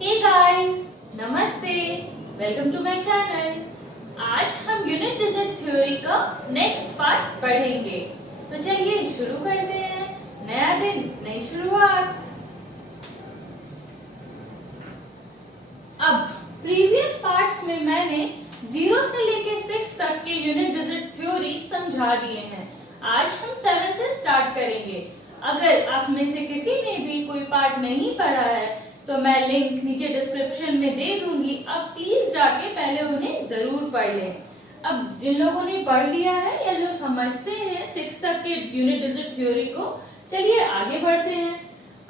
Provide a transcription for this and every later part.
Hey guys, नमस्ते, welcome to my channel. आज हम यूनिट डिजिट थ्योरी का नेक्स्ट पार्ट पढ़ेंगे। तो चलिए शुरू करते हैं। नया दिन, नई शुरुआत। अब प्रीवियस पार्ट्स में मैंने 0 से लेके 6 तक के यूनिट डिजिट थ्योरी समझा दिए हैं। आज हम 7 से स्टार्ट करेंगे। अगर आप में से किसी ने भी कोई पार्ट नहीं पढ़ा है तो मैं लिंक नीचे डिस्क्रिप्शन में दे दूंगी, आप प्लीज जाके पहले उन्हें जरूर पढ़ लें। अब जिन लोगों ने पढ़ लिया है या जो समझते हैं 6 तक के यूनिट डिजिट थ्योरी को, चलिए आगे बढ़ते हैं।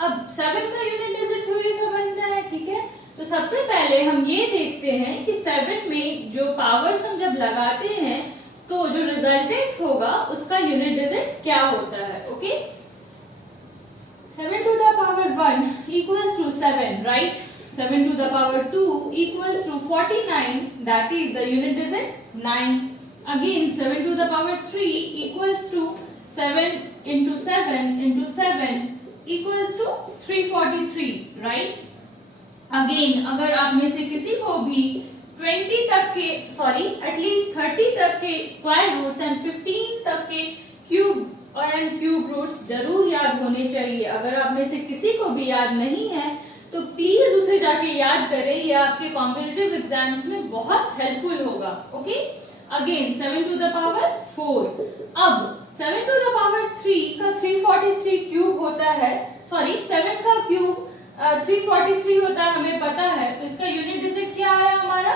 अब 7 का यूनिट डिजिट थ्योरी समझना है, ठीक है। तो सबसे पहले हम ये देखते हैं कि 7 में जो पावर्स हम जब लगाते हैं तो जो रिजल्टेंट होगा उसका यूनिट डिजिट क्या होता है। Okay, 7 to the power 1 equals to 7, right? 7 to the power 2 equals to 49, that is the unit digit 9. Again 7 to the power 3 equals to 7 into 7 into 7 equals to 343, right? Again अगर आप में से किसी को भी 20 तक के एटलीस्ट 30 तक के स्क्वायर रूट्स एंड 15 तक के क्यूब और क्यूब रूट्स जरूर याद होने चाहिए। अगर आप में से किसी को भी याद नहीं है तो प्लीज उसे जाके याद करें, ये आपके कॉम्पिटिटिव एग्जाम्स में बहुत हेल्पफुल होगा। Okay, again 7 to the power 4। अब 7 टू द पावर 3 का 343 क्यूब होता है, 7 का क्यूब 343 होता है, हमें पता है। तो इसका यूनिट डिजिट क्या है हमारा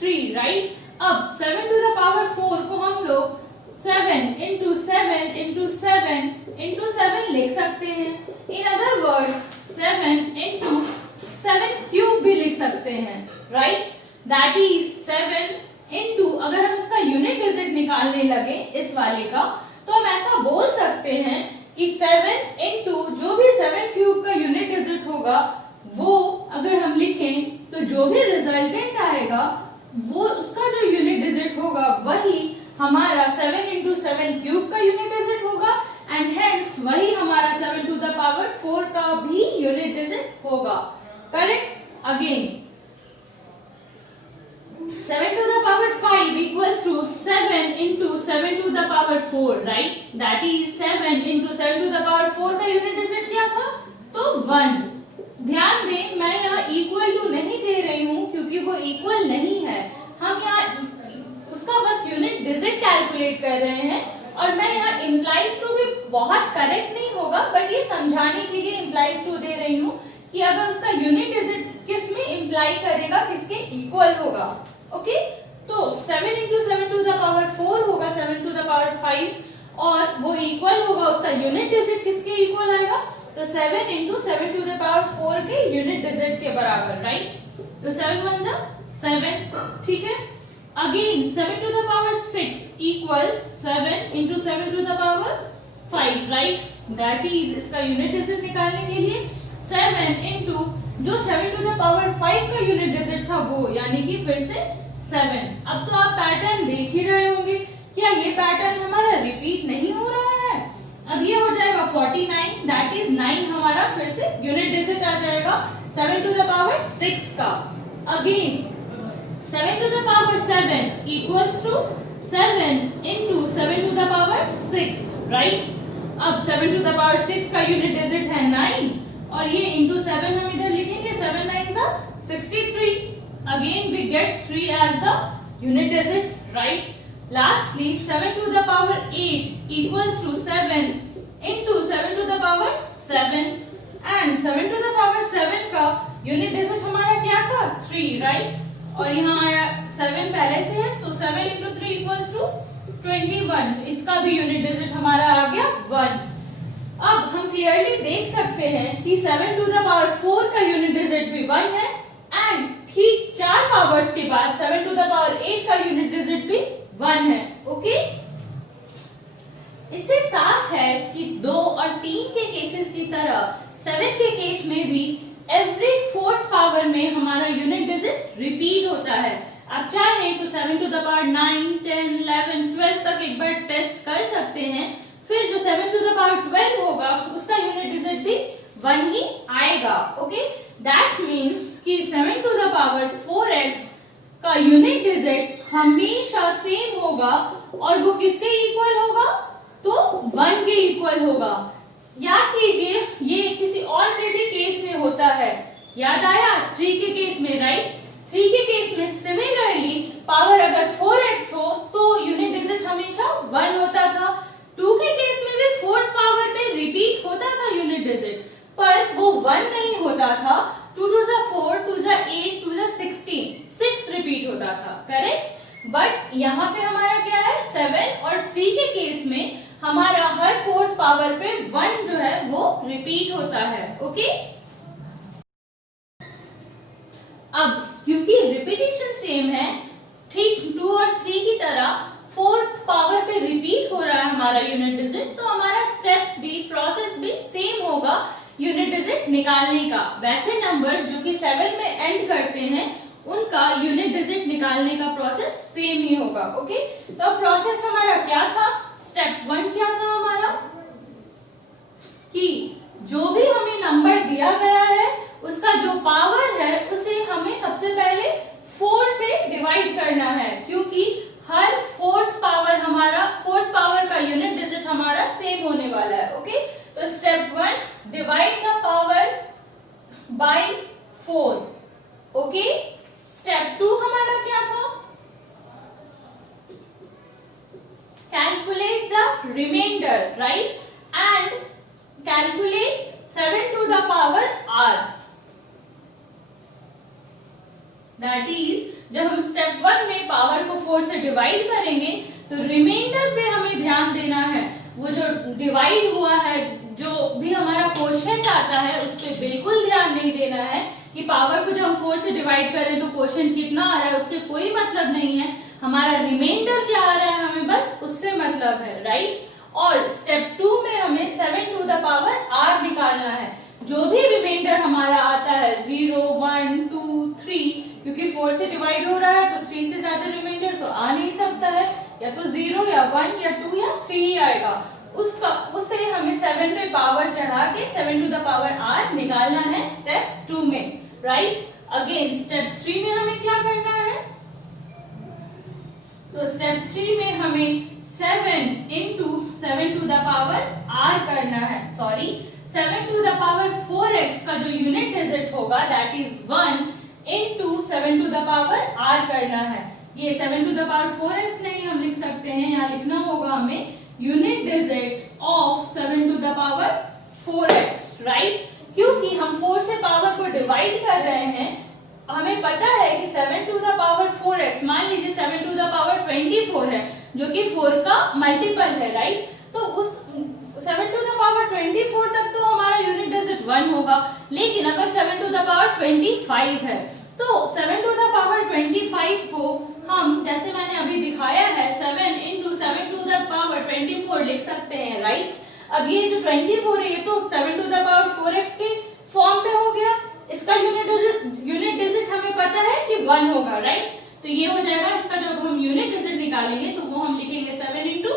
3, राइट। अब 7 टू द पावर 4 को हम लोग 7 into 7 into 7 into 7 लिख सकते हैं। In other words 7 into 7 cube भी लिख सकते हैं, राइट। दैट इज 7 into, अगर हम इसका यूनिट डिजिट निकालने लगे इस वाले का, तो हम ऐसा बोल सकते हैं कि 7 into जो भी 7 क्यूब का यूनिट डिजिट होगा वो अगर हम लिखें तो जो भी रिजल्टेंट आएगा वो उसका जो यूनिट डिजिट होगा वही हमारा 7 into 7 क्यूब का यूनिट डिजिट होगा एंड हेंस वही हमारा 7 to the power 4 का भी यूनिट डिजिट होगा, correct. Again 7 to the power 5 equals to 7 into 7 to the power 4, right? That is 7 into 7 to the power 4 का यूनिट डिजिट क्या था? तो 1। ध्यान दें, मैं यहाँ इक्वल टू नहीं दे रही हूँ क्योंकि वो इक्वल नहीं है। हम यहाँ उसका बस यूनिट डिजिट कैलकुलेट कर रहे हैं और मैं यहाँ इम्प्लाइज टू भी बहुत करेक्ट नहीं होगा, बट ये समझाने के लिए इम्प्लाइज टू दे रही हूँ कि अगर उसका यूनिट डिजिट किस में इम्प्लाई करेगा, किसके इक्वल होगा। ओके, तो 7 into 7 to the power 4 होगा 7 to the power 5 और वो इक्वल होगा, उसका यूनिट डिजिट किसके इक्वल आएगा, तो 7 into 7 to the power 4 के यूनिट डिजिट के बराबर, राइट। तो 7 1 जा 7, ठीक है। Again 7 to the power 6 equals 7 into 7 to the power 5, right? That is इसका यूनिट डिजिट निकालने के लिए 7 into जो 7 to the power 5 का यूनिट डिजिट था वो, यानी कि फिर से 7। अब तो आप पैटर्न देख ही रहे होंगे, क्या ये पैटर्न हमारा रिपीट नहीं हो रहा है। अब ये हो जाएगा 49, that is 9 हमारा फिर से यूनिट डिजिट आ जाएगा 7 to the power 6 का। Again 7 to the power 7 equals to 7 into 7 to the power 6, right? अब 7 to the power 6 का यूनिट डिजिट है 9 और ये into 7 हम इधर लिखेंगे, 7 9 63। Again we get 3 as the unit digit, right? Lastly 7 to the power 8 equals to 7 into 7 to the power 7 and 7 to the power 7 का unit digit हमारा क्या था 3, right? और यहाँ आया 7 पहले से है तो 7 into 3 equals to 21, इसका भी यूनिट डिजिट हमारा आ गया 1। अब हम क्लियरली देख सकते हैं कि 7 to the power 4 का यूनिट डिजिट भी 1 है एंड ठीक 4 पावर्स के बाद 7 to the power 8 का यूनिट डिजिट भी 1 है। ओके, इससे साफ है कि 2 और 3 के केसेस की तरह 7 के केस में भी एवरी 4th पावर में हमारा यूनिट डिजिट रिपीट होता है। आप चाहे तो 7 to the power 9, 10, 11, 12 तक एक बार टेस्ट कर सकते हैं, फिर जो 7 to the power 12 होगा उसका यूनिट डिजिट भी 1 ही आएगा। ओके, दैट मीन्स कि 7 टू द पावर 4x का यूनिट डिजिट हमेशा सेम होगा और वो किसके इक्वल होगा, तो 1 के इक्वल होगा। याद कीजिए ये किसी और के भी केस में होता है, याद आया 3 के केस में, राइट। 3 के केस में सिमिलरली पावर अगर 4x हो तो यूनिट डिजिट हमेशा 1 होता था। 2 के केस में भी 4th पावर पे रिपीट होता था यूनिट डिजिट, पर वो 1 नहीं होता था। 2 to the 4, to the 8, to the 16, 6 repeat होता था, करेक्ट। बट यहाँ पे हमारा क्या है, 7 और 3 के केस में हमारा हर 4th पावर पे 1 जो है वो रिपीट होता है। ओके, अब क्योंकि रिपीटिशन सेम है, ठीक 2 और 3 की तरह 4th पावर पे रिपीट हो रहा है हमारा यूनिट डिजिट, तो हमारा स्टेप्स भी, प्रोसेस भी सेम होगा यूनिट डिजिट निकालने का। वैसे नंबर्स जो कि 7 में एंड करते हैं उनका यूनिट डिजिट निकालने का प्रोसेस सेम ही होगा। ओके, तो प्रोसेस हमारा क्या था, स्टेप 1 क्या था हमारा, कि जो भी हमें नंबर दिया गया है उसका जो पावर है उसे हमें सबसे पहले 4 से डिवाइड करना है, क्योंकि हर 4th पावर हमारा 4th पावर का यूनिट डिजिट हमारा सेम होने वाला है। ओके, तो step 1 divide the power by 4। Okay, step 2 हमारा क्या था, calculate the remainder, right, and calculate 7 to the power r। That is जब हम स्टेप 1 में पावर को 4 से डिवाइड करेंगे तो रिमाइंडर पे हमें ध्यान देना है। वो जो डिवाइड हुआ है, जो भी हमारा क्वोशिएंट आता है उस पे बिल्कुल ध्यान नहीं देना है कि पावर को जब हम 4 से डिवाइड करें तो क्वोशिएंट कितना आ रहा है, उससे कोई मतलब नहीं है। हमारा रिमाइंडर क्या आ रहा है हमें बस उससे मतलब है, राइट। और स्टेप 2 में हमें 7 टू द पावर r निकालना है। जो भी रिमाइंडर हमारा आता है 0, 1, 2, 3, क्योंकि 4 से डिवाइड हो रहा है तो 3 से ज्यादा रिमाइंडर तो आ नहीं सकता है, या तो 0 या 1 या 2 या 3 ही आएगा। उसे हमें 7 पे पावर चढ़ा के 7 टू द पावर r निकालना है स्टेप 2 में, राइट। अगेन स्टेप 3 में हमें क्या करना है, तो स्टेप 3 में हमें 7 into 7 to the power r करना है, sorry 7 to the power 4x का जो यूनिट डिजिट होगा that is 1 into 7 to the power r करना है। ये 7 to the power 4x नहीं हम लिख सकते हैं, यहाँ लिखना होगा हमें unit digit of 7 to the power 4x, right. क्योंकि हम 4 से पावर को डिवाइड कर रहे हैं, हमें पता है कि 7 टू द पावर 4x, मान लीजिए 7 टू द पावर 24 है जो कि 4 का मल्टीपल है, राइट। तो उस 7 टू द पावर 24 तक तो हमारा यूनिट डिजिट 1 होगा, लेकिन अगर 7 टू द पावर 25 है तो 7 टू द पावर 25 को हम, जैसे मैंने अभी दिखाया है, 7 into 7 टू द पावर 24 लिख सकते हैं, राइट। अब ये जो 24 है ये तो 7 टू द पावर 4x के फॉर्म में हो गया, इसका यूनिट डिजिट हमें पता है कि 1 होगा, राइट। तो ये हो जाएगा, इसका जब हम यूनिट डिजिट निकालेंगे तो वो हम लिखेंगे 7 into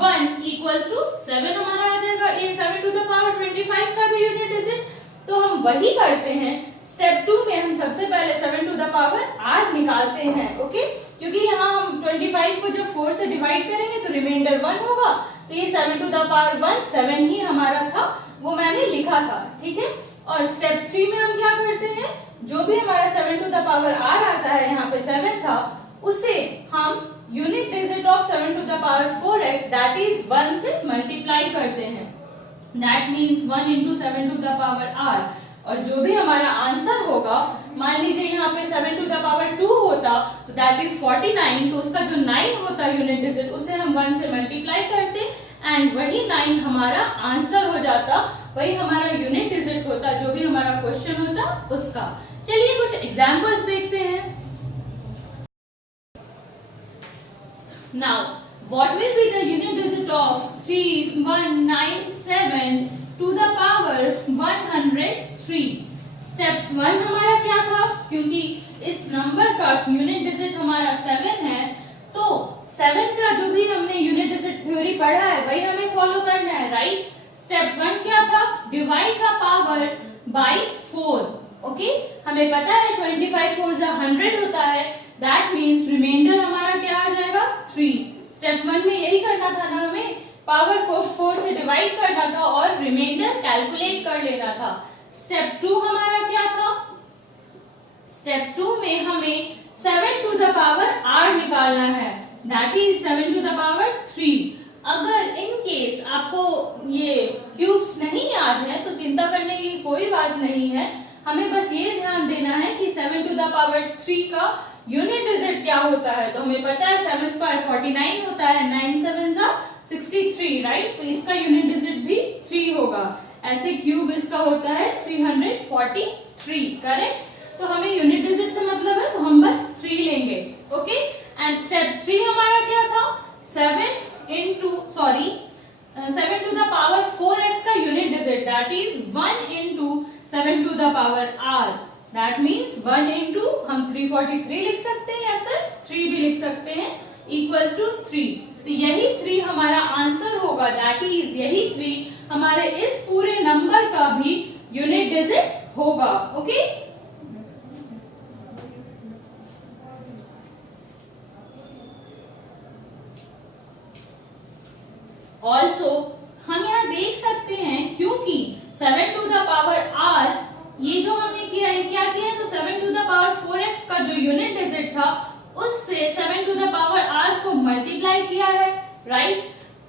1 equals to 7 हमारा आ जाएगा। ये 7 to the power 25 का भी यूनिट डिजिट, तो हम वही करते हैं। स्टेप 2 में हम सबसे पहले 7 to the power r निकालते हैं, ओके। क्योंकि यहाँ हम 25 को जब 4 से डिवाइड करेंगे तो रिमाइंडर 1 होगा, तो ये 7 to the power 1 7 ही हमारा था, वो मैंने लिखा था, ठीक है। और स्टेप 3 में हम क्या करते हैं, जो भी हमारा 7 टू द पावर r आता है, यहाँ पे 7 था, उसे हम unit digit of 7 to the power 4x that is 1 से मल्टीप्लाई करते हैं। That means 1 into 7 to the power r, और जो भी हमारा आंसर होगा, मान लीजिए यहाँ पे 7 टू द पावर 2 होता तो दैट इज 49, तो उसका जो 9 होता यूनिट डिजिट उसे हम 1 से मल्टीप्लाई करते एंड वही 9 हमारा आंसर हो जाता, वही हमारा यूनिट डिजिट होता, जो भी हमारा क्वेश्चन होता उसका। चलिए कुछ एग्जांपल्स देखते हैं। Now what will be the unit digit of 3197 to the power 103। Step 1 हमारा क्या था, क्योंकि इस नंबर का यूनिट डिजिट हमारा 7 है, तो 7 का जो भी हमने यूनिट डिजिट थ्योरी पढ़ा है वही हमें फॉलो करना है, राइट। स्टेप 1 क्या था, divide the power by 4। Okay, हमें पता है 25 4 100 होता है, दैट मीन्स रिमाइंडर हमारा क्या आ जाएगा 3। स्टेप 1 में यही करना था ना, हमें पावर को 4 से डिवाइड करना था और रिमाइंडर कैलकुलेट कर लेना था। स्टेप 2 हमारा क्या था, स्टेप 2 में हमें 7 टू द पावर r निकालना है, that is 7 to the power 3। अगर इन केस आपको ये क्यूब्स नहीं याद है तो चिंता करने की कोई बात नहीं है, हमें बस ये ध्यान देना है कि 7 टू द पावर 3 का यूनिट डिजिट क्या होता है। तो हमें पता है 7 स्क्वायर 49 होता है, 9 7 63, राइट। तो इसका यूनिट डिजिट भी 3 होगा, ऐसे क्यूब इसका होता है 343, करेक्ट। तो हमें यूनिट डिजिट से मतलब है, तो हम बस 3 लेंगे। ओके, एंड स्टेप 3 हमारा क्या था, 7 टू द पावर 4x का unit digit, that is 1 into 7 to the power r, that means 1 into हम 343 लिख सकते हैं या सिर्फ 3 भी लिख सकते हैं, इक्वल्स टू 3। तो यही 3 हमारा आंसर होगा, दैट इज यही 3 हमारे इस पूरे नंबर का भी यूनिट डिजिट होगा। ओके, ऑल्सो हम यहाँ देख सकते हैं, क्योंकि 7 टू द पावर r ये जो हमने किया है, क्या किया है, तो 7 टू द पावर 4x का जो यूनिट डिजिट था उससे 7 टू द पावर r को मल्टीप्लाई किया है, राइट।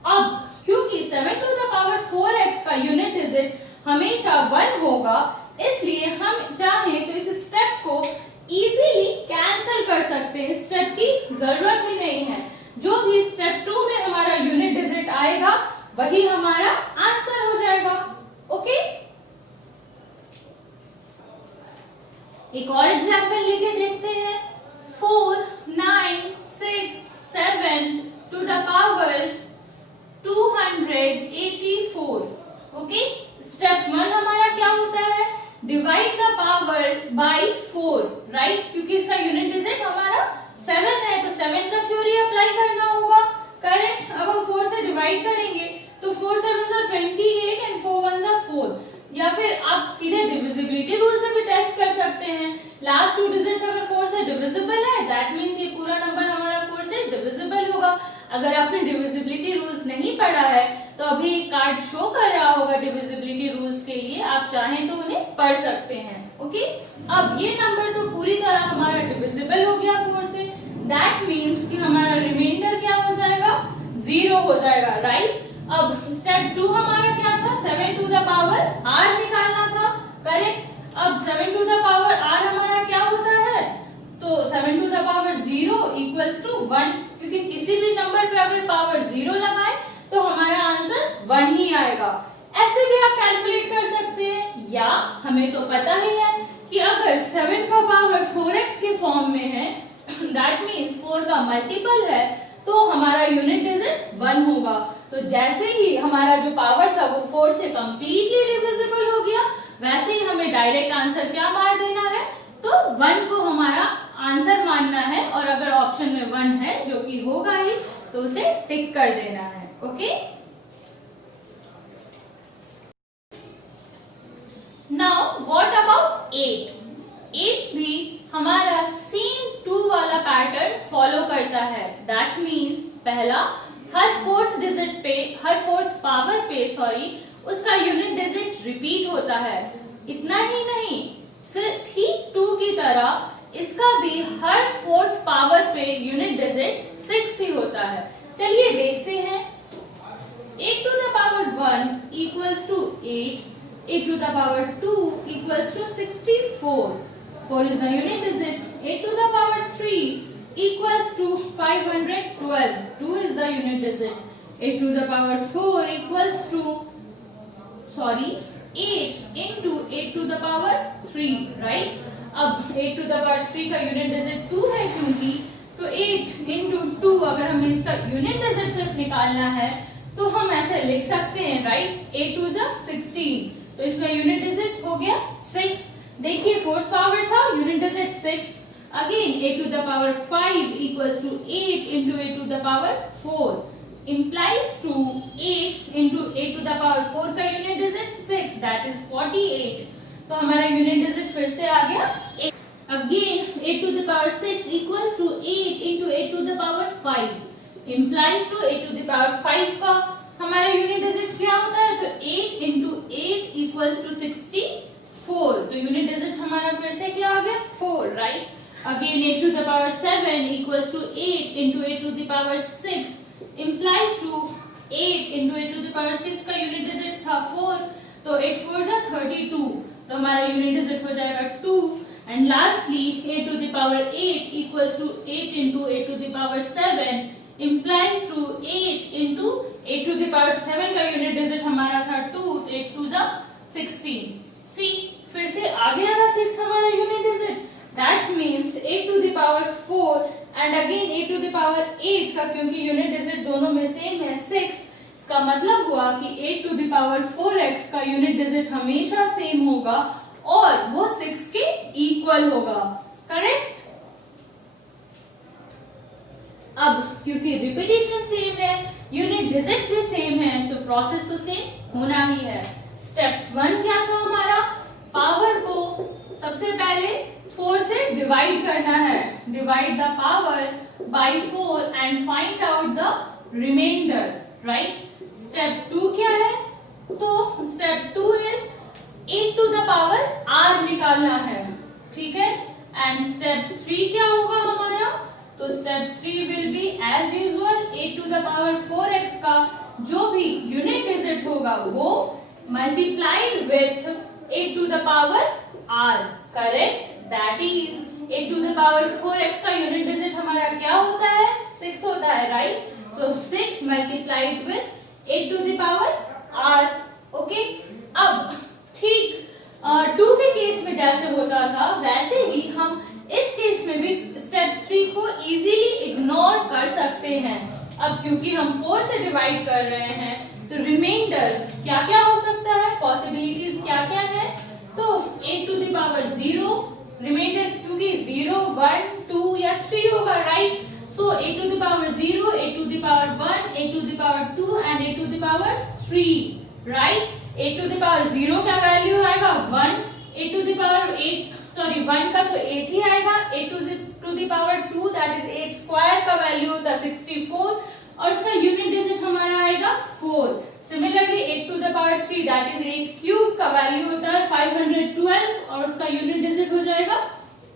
अब क्योंकि 7 टू द पावर 4x का यूनिट डिजिट हमेशा 1 होगा, इसलिए हम चाहें तो इस स्टेप को इजीली कैंसिल कर सकते हैं, इस स्टेप की जरूरत ही नहीं है। जो भी स्टेप 2 में हमारा यूनिट डिजिट आएगा वही हमारा आंसर हो जाएगा। ओके, एक और एग्जांपल लेके देखते हैं। 4 9 6 7 to the power 284। Okay, step 1 हमारा क्या होता है, divide the power by 4, right. क्योंकि इसका यूनिट डिजिट हमारा 7 है, तो 7 का थ्योरी अप्लाई करना होगा, करेक्ट। अब हम 4 से डिवाइड करेंगे तो 4 7 28 एंड 4 1 4, या फिर आप सीधे डिविजिबिलिटी रूल से भी टेस्ट कर सकते हैं। लास्ट 2 डिजिट्स अगर 4 से डिविजिबल है, दैट मीन्स ये पूरा नंबर हमारा 4 से डिविजिबल होगा। अगर आपने डिविजिबिलिटी रूल्स नहीं पढ़ा है तो अभी एक कार्ड शो कर रहा होगा डिविजिबिलिटी रूल्स के लिए, आप चाहें तो उन्हें पढ़ सकते हैं। ओके, अब ये नंबर तो पूरी तरह हमारा डिविजिबल हो गया 4 से, दैट मीन्स कि हमारा रिमाइंडर क्या हो जाएगा, 0 हो जाएगा, राइट। अब स्टेप 2 हमारा क्या था, 7 टू द पावर r निकालना था, करेक्ट। अब 7 टू द पावर r हमारा क्या होता है, तो 7 to the power 0 equals to 1, क्योंकि किसी भी नंबर पे अगर पावर 0 लगाए तो हमारा आंसर 1 ही आएगा। ऐसे भी आप कैलकुलेट कर सकते हैं, या हमें तो पता ही है कि अगर 7 का पावर 4x के फॉर्म में है, दैट मीन्स 4 का मल्टीपल है, तो हमारा यूनिट डिजिट 1 होगा। तो जैसे ही हमारा जो पावर था वो 4 से कंप्लीटली डिविजिबल हो गया, वैसे ही हमें डायरेक्ट आंसर क्या मार देना है, तो 1 को हमारा आंसर मानना है, और अगर ऑप्शन में 1 है, जो कि होगा ही, तो उसे टिक कर देना है। Okay, now what about 8? 8 भी हमारा सेम 2 वाला पैटर्न फॉलो करता है, दैट मीन्स पहला हर फोर्थ पावर पे उसका यूनिट डिजिट रिपीट होता है। इतना ही नहीं, ठीक 2 की तरह इसका भी हर फोर्थ पावर पे यूनिट डिजिट 6 ही होता है। चलिए देखते हैं। 8 to the power 1 equals to 8, 8 to the power 2 equals to 64. 4 is the unit digit. 8 to the power 3 equals to 512. 2 is the unit digit. 8 to the power 4 equals to 8 into 8 to the power 3, right? अब 8 to the power 3 का unit digit 2 है, क्योंकि तो 8 into 2 अगर हमें इसका unit digit सिर्फ निकालना है तो हम ऐसे लिख सकते हैं, राइट? 8 2 जा 16, तो इसका यूनिट डिजिट हो गया 6। देखिए फोर्थ पावर था, unit digit 6। Again 8 to the power 5 equals to 8 into 8 to the power 4, implies to 8 into a to the power 4 का यूनिट डिजिट 6 that is 48। तो हमारा यूनिट डिजिट फिर से आ गया 8। Again a to the power 6 equals to 8 into a to the power 5 implies to a to the power 5 का हमारा unit digit क्या होता है, तो 8 into 8 equals to 64। तो यूनिट डिजिट हमारा फिर से क्या आ गया 4, right. Again a to the power 7 equals to 8 into a to the power 6 implies to 8 into a to the power 6 का यूनिट डिजिट था 4, तो 8 4 जा 32, तो हमारा यूनिट डिजिट हो जाएगा 2। And lastly a to the power 8 equals to 8 into a to the power 7 implies to 8 into a to the power 7 का unit digit हमारा था 2, 8 2 जा 16। सी फिर से आ गया था 6 हमारा unit digit, that means a to the power 4 and again a to the power 8 का, क्योंकि यूनिट डिजिट दोनों में सेम है 6, इसका मतलब हुआ कि a to the power 4x का यूनिट डिजिट हमेशा सेम होगा और वो 6 के इक्वल होगा, करेक्ट। अब क्योंकि रिपीटेशन सेम है, यूनिट डिजिट भी सेम है, तो प्रोसेस तो सेम होना ही है। स्टेप 1 क्या था हमारा, पावर को सबसे पहले 4 से डिवाइड करना है, divide the power by 4 and find out the remainder, right. Step 2 क्या है, तो step 2 is 8 to the power r निकालना है, ठीक है। एंड स्टेप 3 क्या होगा हमारा, तो step 3 will be as usual 8 to the power 4x का जो भी यूनिट डिजिट होगा वो multiplied with 8 to the power r, correct. That is 8 to the power 4x का यूनिट डिजिट हमारा क्या होता है, 6 होता है, राइट। तो 6 multiplied with 8 to the power r, okay. अब ठीक 2 के केस में जैसे होता था वैसे ही हम इस केस में भी स्टेप 3 को इजीली इग्नोर कर सकते हैं। अब क्योंकि हम 4 से डिवाइड कर रहे हैं तो रिमाइंडर क्या क्या हो सकता है, पॉसिबिलिटीज क्या क्या है, तो 8 to the power 0 रिमाइंडर, क्योंकि 0 1 2 या 3 होगा, right. So 8 to the power 0, 8 to the power 1, 8 to the power 2 and 8 to the power 3, right. 8 to the power 0 का वैल्यू आएगा 1, 8 to the power 1 का तो 8 ही आएगा, 8 to the power 2 that is 8 square का value होता है 64 और इसका यूनिट डिजिट हमारा आएगा 4। Similarly 8 to the power 3 that is 8 cube का वैल्यू होता है 512 और उसका यूनिट डिजिट हो जाएगा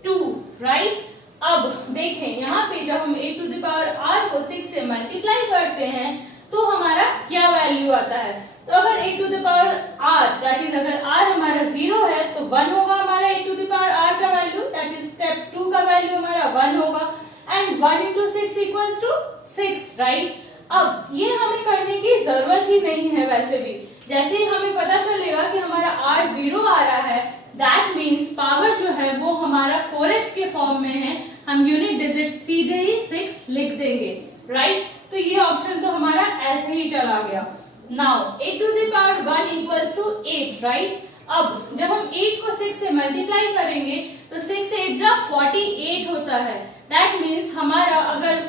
2, राइट। अब देखें यहाँ पे जब हम 8 to the power r को 6 से मल्टीप्लाई करते हैं तो हमारा क्या वैल्यू आता है, तो अगर 8 to the power r that is अगर r हमारा 0 है तो 1 होगा हमारा 8 to the power r का वैल्यू, दैट इज स्टेप 2 का वैल्यू हमारा 1 होगा and 1 into 6 equals to 6, right. अब ये हमें करने की जरूरत ही नहीं है, वैसे भी जैसे ही हमें पता चलेगा कि हमारा r 0 आ रहा है दैट मीन्स पावर जो है वो हमारा 4x के फॉर्म में है, हम यूनिट डिजिट सीधे ही 6 लिख देंगे, राइट। तो ये ऑप्शन तो हमारा ऐसे ही चला गया। Now 8 to the power 1 equals to 8, right. अब जब हम 8 को 6 से मल्टीप्लाई करेंगे तो 6 8 जा 48 होता है, दैट मीन्स हमारा अगर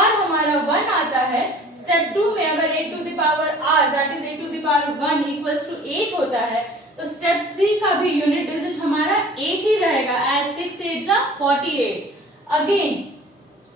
r हमारा 1 आता है, स्टेप 2 में अगर 8 to the power r that is 8 to the power 1 equals to 8 होता है तो स्टेप 3 का भी यूनिट डिजिट हमारा 8 ही रहेगा एज 6 8 जा 48। Again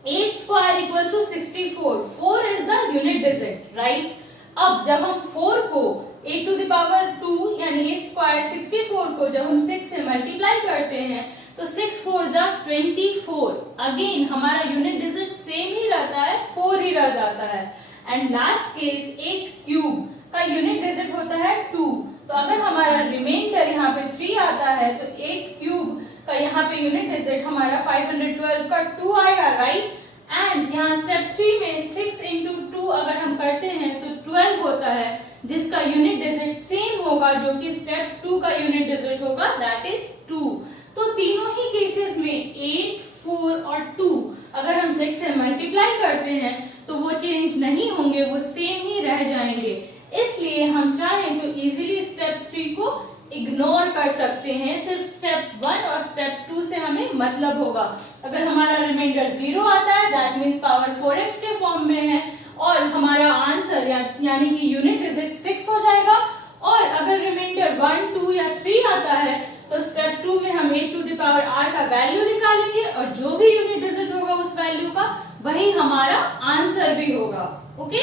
8 square equals to 64, 4 is the unit digit, right. अब जब हम 4 को 8 to the power 2 यानी 8 स्क्वायर 64 को जब हम 6 से मल्टीप्लाई करते हैं तो 6 4 जा 24, अगेन हमारा यूनिट डिजिट सेम ही रहता है, 4 ही रह जाता है। एंड लास्ट केस 8 क्यूब का यूनिट डिजिट होता है 2, तो अगर हमारा रिमाइंडर यहाँ पे 3 आता है तो 8 क्यूब का यहाँ पे यूनिट डिजिट हमारा 512 का 2 आएगा, राइट। एंड यहाँ स्टेप 3 में 6 into 2 अगर हम करते हैं तो 12 होता है जिसका यूनिट डिजिट सेम होगा जो कि स्टेप 2 का यूनिट डिजिट होगा दैट इज 2। तो तीनों ही केसेस में 8 4 और 2 अगर हम 6 से मल्टीप्लाई करते हैं तो वो चेंज नहीं होंगे, वो सेम ही रह जाएंगे। इसलिए हम चाहें तो इजीली स्टेप 3 को इग्नोर कर सकते हैं, सिर्फ स्टेप 1 और स्टेप 2 से हमें मतलब होगा। अगर हमारा रिमाइंडर 0 आता है दैट मीन्स पावर 4x के फॉर्म में है और हमारा आंसर यानी कि यूनिट डिजिट 6 हो जाएगा। और अगर रिमाइंडर 1, 2 या 3 आता है तो स्टेप 2 में हम 8 टू द पावर r का वैल्यू निकालेंगे और जो भी यूनिट डिजिट होगा उस वैल्यू का वही हमारा आंसर भी होगा। ओके,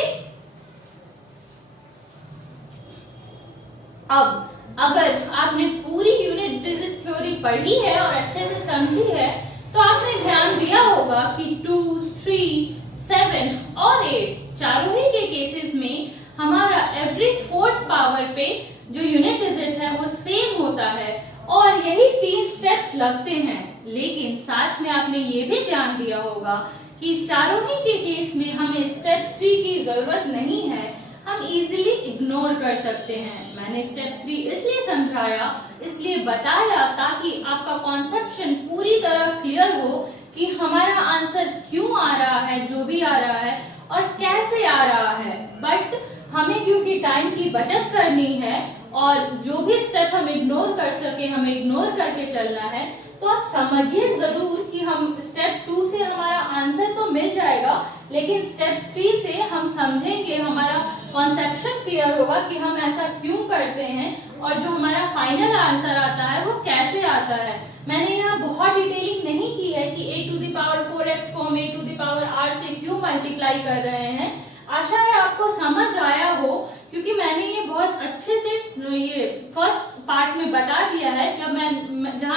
अब अगर आपने पूरी यूनिट डिजिट थ्योरी पढ़ी है और अच्छे से समझी है तो आपने ध्यान दिया होगा कि 2, 3, 7 और 8 चारों ही के केसेस में हमारा एवरी फोर्थ पावर पे जो यूनिट डिजिट है वो सेम होता है और यही 3 स्टेप्स लगते हैं। लेकिन साथ में आपने ये भी ध्यान दिया होगा कि चारों ही के केस में हमें स्टेप 3 की जरूरत नहीं है, हम इजीली इग्नोर कर सकते हैं। मैंने स्टेप 3 इसलिए समझाया, इसलिए बताया ताकि आपका कॉन्सेप्शन पूरी तरह क्लियर हो कि हमारा आंसर क्यों आ रहा है, जो भी आ रहा है और कैसे आ रहा है। बट हमें क्योंकि टाइम की बचत करनी है और जो भी स्टेप हम इग्नोर कर सके हमें इग्नोर करके चलना है, तो आप समझिए जरूर कि हम स्टेप 2 से हमारा आंसर तो मिल जाएगा, लेकिन स्टेप 3 से हम समझेंगे, हमारा कॉन्सेप्शन क्लियर होगा कि हम ऐसा क्यों करते हैं और जो हमारा फाइनल आंसर आता है वो कैसे आता है। मैंने यहाँ बहुत डिटेलिंग नहीं की है कि a to the power 4x को हम a to the power r से क्यों मल्टीप्लाई कर रहे हैं। आशा है आपको समझ आया हो, क्योंकि मैंने ये बहुत अच्छे से ये फर्स्ट पार्ट में बता दिया है जहां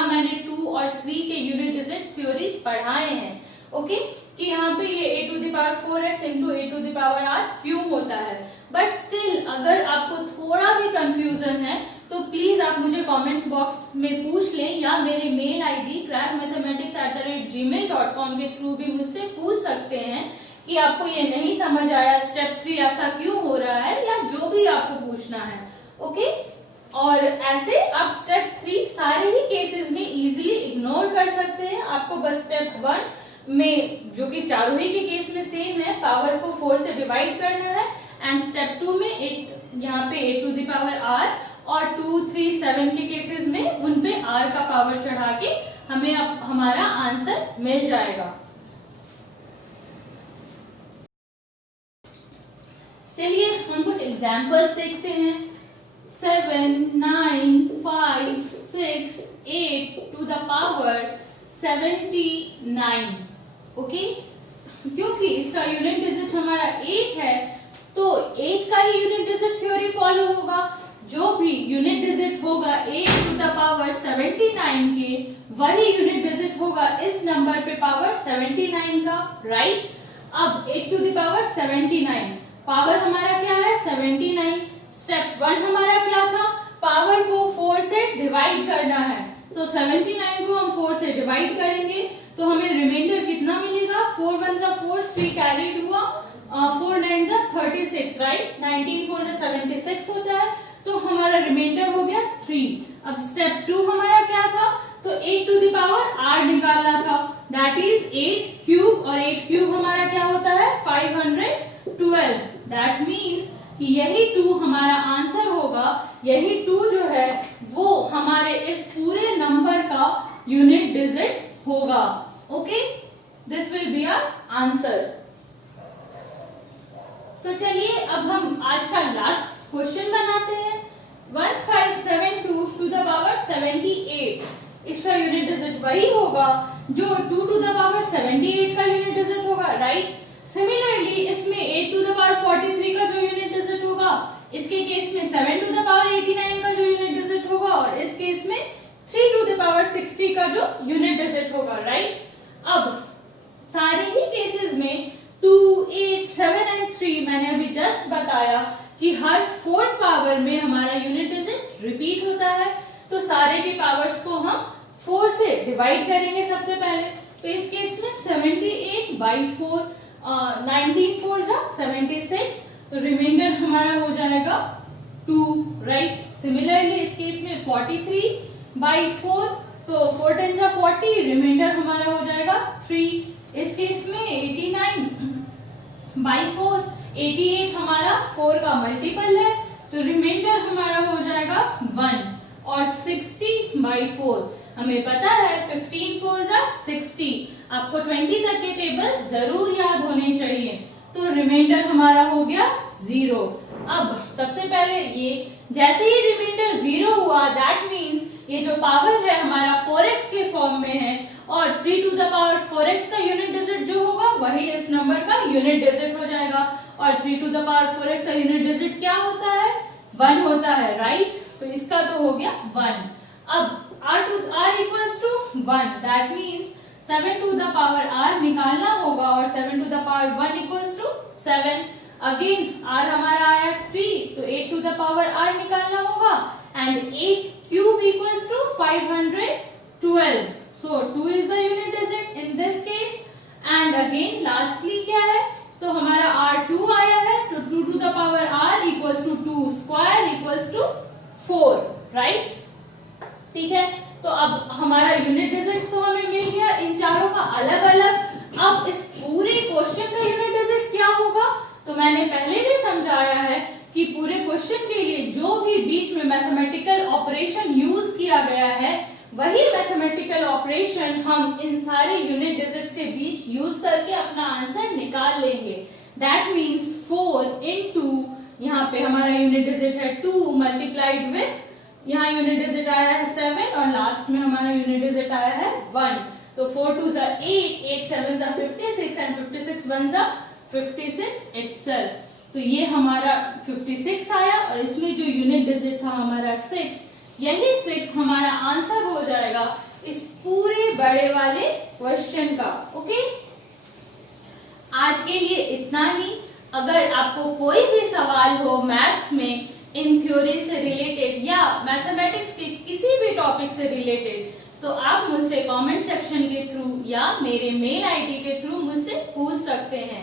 मैंने 2 और 3 के यूनिट डिजिट थ्योरीज पढ़ाए हैं। ओके, कि यहाँ पे ये a to the power 4x into a to the power r क्यों होता है। बट स्टिल अगर आपको थोड़ा भी कंफ्यूजन है तो प्लीज आप मुझे कमेंट बॉक्स में पूछ लें या मेरे मेल आईडी crackmathematics@gmail.com के थ्रू भी मुझसे पूछ सकते हैं कि आपको ये नहीं समझ आया, स्टेप 3 ऐसा क्यों हो रहा है, या जो भी आपको पूछना है। ओके, और ऐसे आप स्टेप 3 सारे ही केसेस में इजीली इग्नोर कर सकते हैं। आपको बस स्टेप 1 में, जो कि चारों ही के केस में सेम है, पावर को 4 से डिवाइड करना है एंड स्टेप 2 में यहाँ पे a to the power r और 2, 3, 7 के केसेस में उन पे r का पावर चढ़ा के हमें अब हमारा आंसर मिल जाएगा। चलिए हम कुछ एग्जाम्पल्स देखते हैं। 7, 9, 5, 6, 8 टू द पावर 79। ओके, क्योंकि इसका यूनिट डिजिट हमारा 8 है तो 8 का ही यूनिट डिजिट थ्योरी फॉलो होगा। जो भी यूनिट डिजिट होगा 8 टू द पावर 79 के, वही यूनिट डिजिट होगा इस नंबर पे पावर 79 का, राइट। अब 8 टू द पावर 79, पावर हमारा क्या है 79। स्टेप 1 हमारा क्या था, पावर को 4 से डिवाइड करना है। तो 79 को हम 4 से डिवाइड करेंगे तो हमें रिमाइंडर कितना मिलेगा, 4 1 जा 4, 3 कैरीड हुआ, 4 9 जा 36, राइट। 19 4 जा 76 होता है, तो हमारा रिमाइंडर हो गया 3। अब स्टेप 2 हमारा क्या था, तो 8 टू द पावर r निकालना था, दैट इज 8 क्यूब, और 8 क्यूब हमारा क्या होता है 512। दैट मीन्स कि यही 2 हमारा आंसर होगा, यही 2 जो है वो हमारे इस पूरे नंबर का यूनिट डिजिट होगा। Okay, this will be our answer. तो चलिए अब हम आज का लास्ट क्वेश्चन बनाते हैं। 1572 टू द पावर 78, इसका यूनिट डिजिट वही होगा जो 2 टू द पावर 78 का यूनिट डिजिट होगा, राइट। सिमिलरली इसमें 8 टू द पावर 43 का जो यूनिट डिजिट होगा, इसके केस में 7 टू द पावर 89 का जो यूनिट डिजिट होगा, और इस केस में 3 टू द पावर 60 का जो यूनिट डिजिट होगा, राइट। अब सारे ही केसेस में 2, 8, 7 एंड 3 मैंने अभी जस्ट बताया कि हर 4th पावर में हमारा यूनिट डिजिट रिपीट होता है, तो सारे के पावर्स को हम 4 से डिवाइड करेंगे सबसे पहले। तो इस केस में 78 बाई 4, 19 4 जा 76, तो रिमाइंडर हमारा हो जाएगा 2, राइट। सिमिलरली इस केस में 43 बाई 4, तो 4 10 जा 40, रिमाइंडर हमारा हो जाएगा 3। इस केस में 89 बाई 4, 88 हमारा 4 का मल्टीपल है, तो रिमाइंडर हमारा हो जाएगा 1। और 60 बाई 4, हमें पता है 15 4 जा 60। आपको 20 तक के टेबल जरूर याद होने चाहिए। तो रिमाइंडर हमारा हो गया 0। अब सबसे पहले ये जैसे ही रिमाइंडर 0 हुआ, दैट मीन्स ये जो पावर है हमारा 4x के फॉर्म में है और 3 टू द पावर 4x का यूनिट डिजिट जो होगा वही इस नंबर का यूनिट डिजिट हो जाएगा। और 3 टू द पावर 4x का यूनिट डिजिट क्या होता है? 1 होता है, राइट? तो इसका तो हो गया 1। अब r equals to 1, that means 7 to the power r निकालना होगा और 7 to the power 1 equals to 7। Again r हमारा आया 3, तो 8 टू द पावर r निकालना होगा and 8 cube equals to 512। So 2 is the unit digit in this case. And again lastly क्या है? तो हमारा r2 आया है, तो 2 to the power r equals to 2 square equals to 4, right? ठीक है, तो अब हमारा यूनिट डिजिट तो हमें मिल गया इन चारों का अलग अलग। अब इस पूरे क्वेश्चन का यूनिट डिजिट क्या होगा? तो मैंने पहले भी समझाया है कि पूरे क्वेश्चन के लिए जो भी बीच में मैथमेटिकल ऑपरेशन यूज किया गया है वही मैथमेटिकल ऑपरेशन हम इन सारे यूनिट डिजिट्स के बीच यूज करके अपना आंसर निकाल लेंगे। दैट मीन्स 4 into यहाँ पे हमारा यूनिट डिजिट है 2 मल्टीप्लाइड विथ यहाँ यूनिट डिजिट आया है 7 और लास्ट में हमारा यूनिट डिजिट आया है 1। तो 4 2 जा 8, 8 7 जा 56 एंड 56 1 जा 56 itself। तो ये हमारा 56 आया और इसमें जो यूनिट डिजिट था हमारा 6, यही 6 हमारा आंसर हो जाएगा इस पूरे बड़े वाले क्वेश्चन का। ओके, आज के लिए इतना ही। अगर आपको कोई भी सवाल हो मैथ्स में इन थ्योरी से रिलेटेड या मैथमेटिक्स के किसी भी टॉपिक से रिलेटेड, तो आप मुझसे कमेंट सेक्शन के थ्रू या मेरे मेल आईडी के थ्रू मुझसे पूछ सकते हैं।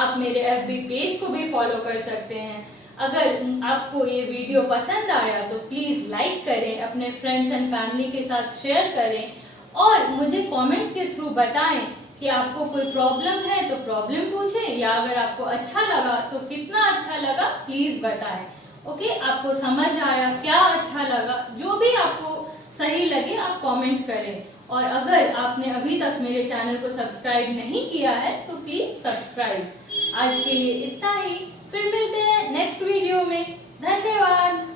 आप मेरे एफबी पेज को भी फॉलो कर सकते हैं। अगर आपको ये वीडियो पसंद आया तो प्लीज लाइक करें, अपने फ्रेंड्स एंड फैमिली के साथ शेयर करें और मुझे कमेंट्स के थ्रू बताएं कि आपको कोई प्रॉब्लम है तो प्रॉब्लम पूछें, या अगर आपको अच्छा लगा तो कितना अच्छा लगा प्लीज बताएं। ओके, आपको समझ आया, क्या अच्छा लगा, जो भी आपको सही लगे आप कमेंट करें। और अगर आपने अभी तक मेरे चैनल को सब्सक्राइब नहीं किया है तो प्लीज सब्सक्राइब। आज के लिए इतना ही, फिर मिलते हैं नेक्स्ट वीडियो में। धन्यवाद।